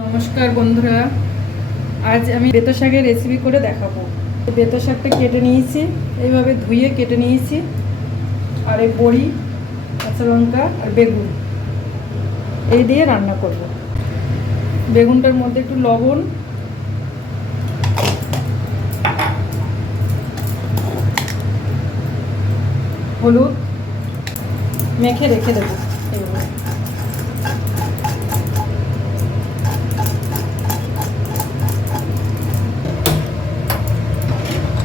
নমস্কার বন্ধুরা, আজ আমি বেতো শাকের রেসিপি করে দেখাবো। বেতো শাকটা কেটে নিয়েছি, এইভাবে ধুয়ে কেটে নিয়েছি। আর এই বড়ি, কাঁচা লঙ্কা আর বেগুন এই দিয়ে রান্না করব। বেগুনটার মধ্যে একটু লবণ, হলুদ মেখে রেখে দেবো। এইভাবে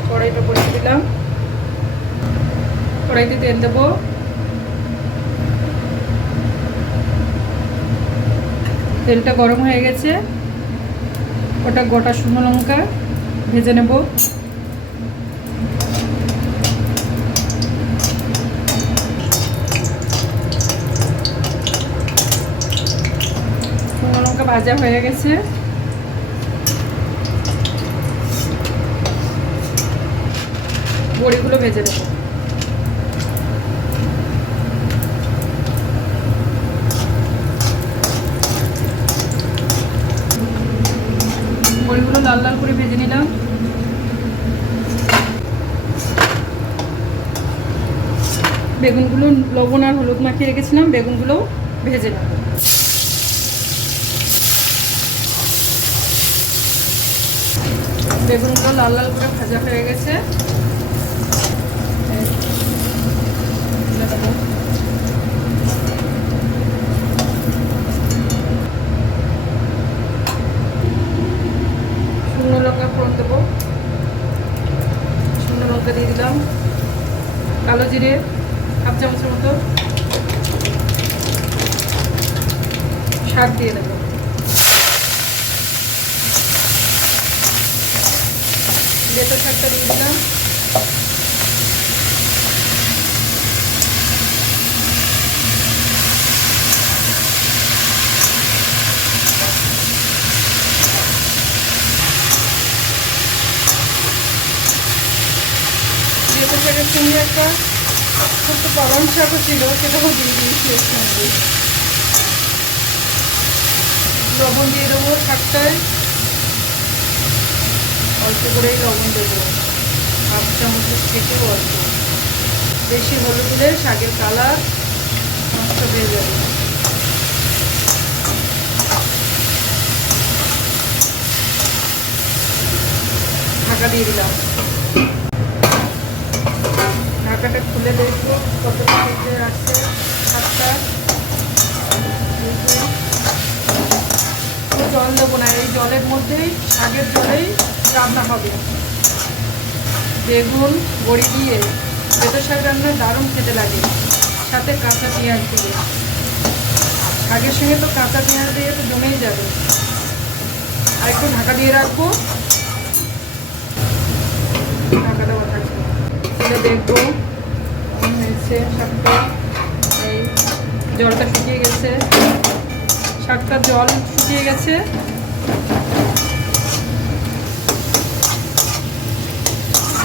কড়াইটা বসিয়ে দিলাম, কড়াইতে তেল দেবো। তেলটা গরম হয়ে গেছে, ওটা গোটা শুকনো লঙ্কা ভেজে নেব। শুকনো লঙ্কা ভাজা হয়ে গেছে, বড়িগুলো ভেজে নেব। বড়িগুলো লাল লাল করে ভেজে নিলাম। বেগুনগুলো লবণ আর হলুদ মাখিয়ে রেখেছিলাম, বেগুনগুলো ভেজে নেব। বেগুনগুলো লাল লাল করে ভাজা হয়ে গেছে। শুকনো লঙ্কা ফোড়ন দেবো, শুকনো লঙ্কা দিয়ে দিলাম। কালো জিরে হাফ চামচের মতো, শাক দিয়ে দেবো। বেতো শাকটা দিয়ে দিলাম। বেতো শাকের সঙ্গে একটা ছোট্ট পালং শাকও ছিল, সেটাও দিয়ে দিয়েছি এর সঙ্গে। লবণ দিয়ে দেবো শাকটায়, অল্প করেই লবণ দেবো, হাফ চামচের থেকেও অল্প। বেশি হলুদ দিলে শাকের কালার নষ্ট হয়ে যাবে। ঢাকা দিয়ে দিলাম। ঢাকাটা খুলে দেখবো কতটা থেকে আসছে শাকটা। জল দেবো না, এই জলের মধ্যেই, শাকের জলেই রান্না হবে। বেগুন বড়ি দিয়ে বেতো শাক রান্না দারুণ খেতে লাগে, সাথে কাঁচা পেঁয়াজ দিয়ে। শাকের সঙ্গে তো কাঁচা পেঁয়াজ দিয়ে তো জমেই যাবে। আর একটু ঢাকা দিয়ে রাখবো, ঢাকা দেওয়া থাকবে। তাহলে দেখবো কেমন হয়েছে শাকটা। এই জলটা শুকিয়ে গেছে, শাকটার জল শুকিয়ে গেছে।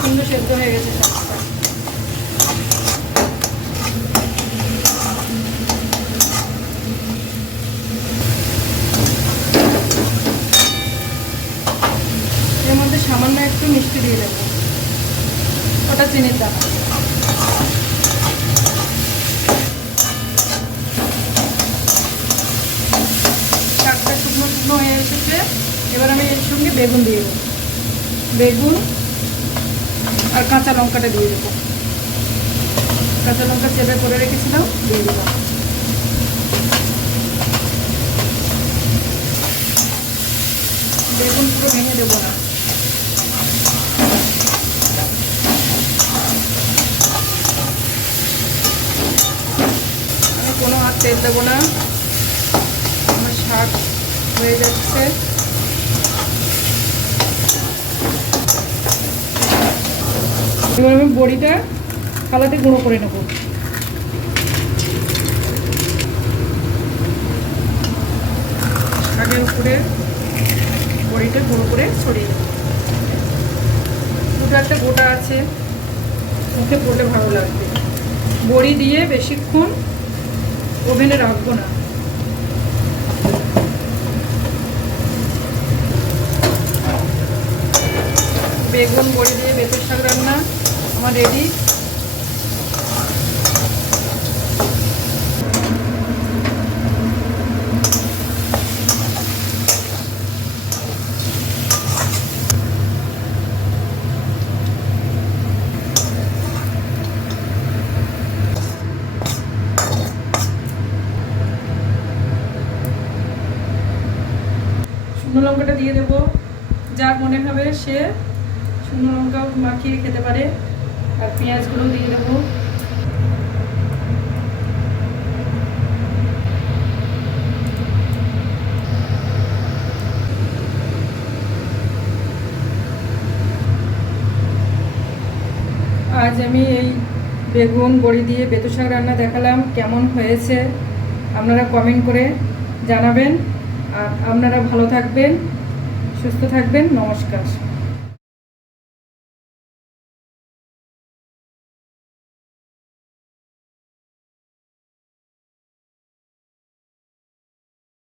সুন্দর সেদ্ধ হয়ে গেছে শাকটা। এর মধ্যে সামান্য একটু মিষ্টি দিয়ে দেবো, ওটা চিনির দানা। শাকটা শুকনো শুকনো হয়ে এসেছে, এবার আমি এর সঙ্গে বেগুন দিয়ে দেবো। বেগুন আর কাঁচা লঙ্কাটা দিয়ে দেবো। কাঁচা লঙ্কা চেপে করে রেখেছিলাম, দিয়ে দিলাম। বেগুন পুরো ভেঙে দেবো না। আমি কোনো আর তেল দেবো না, আমার শাক হয়ে যাচ্ছে। এবার আমি বড়িটা থালাতে গুঁড়ো করে নেব। শাকের উপরে বড়িটা গুঁড়ো করে ছড়িয়ে দেব। দুটো একটা গোটা আছে, মুখে পড়লে ভালো লাগবে। বড়ি দিয়ে বেশিক্ষণ ওভেনে রাখবো না, বেগুন বড়ি দিয়ে বেতর শাক রান্না আমার রেডি। শুকনো লঙ্কাটা দিয়ে দেবো, যার মনে হবে সে শুকনো লঙ্কা মাখিয়ে খেতে পারে। আর পেঁয়াজগুলো দিয়ে দেবো। আজ আমি এই বেগুন বড়ি দিয়ে বেতর শাক রান্না দেখালাম, কেমন হয়েছে আপনারা কমেন্ট করে জানাবেন। আর আপনারা ভালো থাকবেন, সুস্থ থাকবেন। নমস্কার।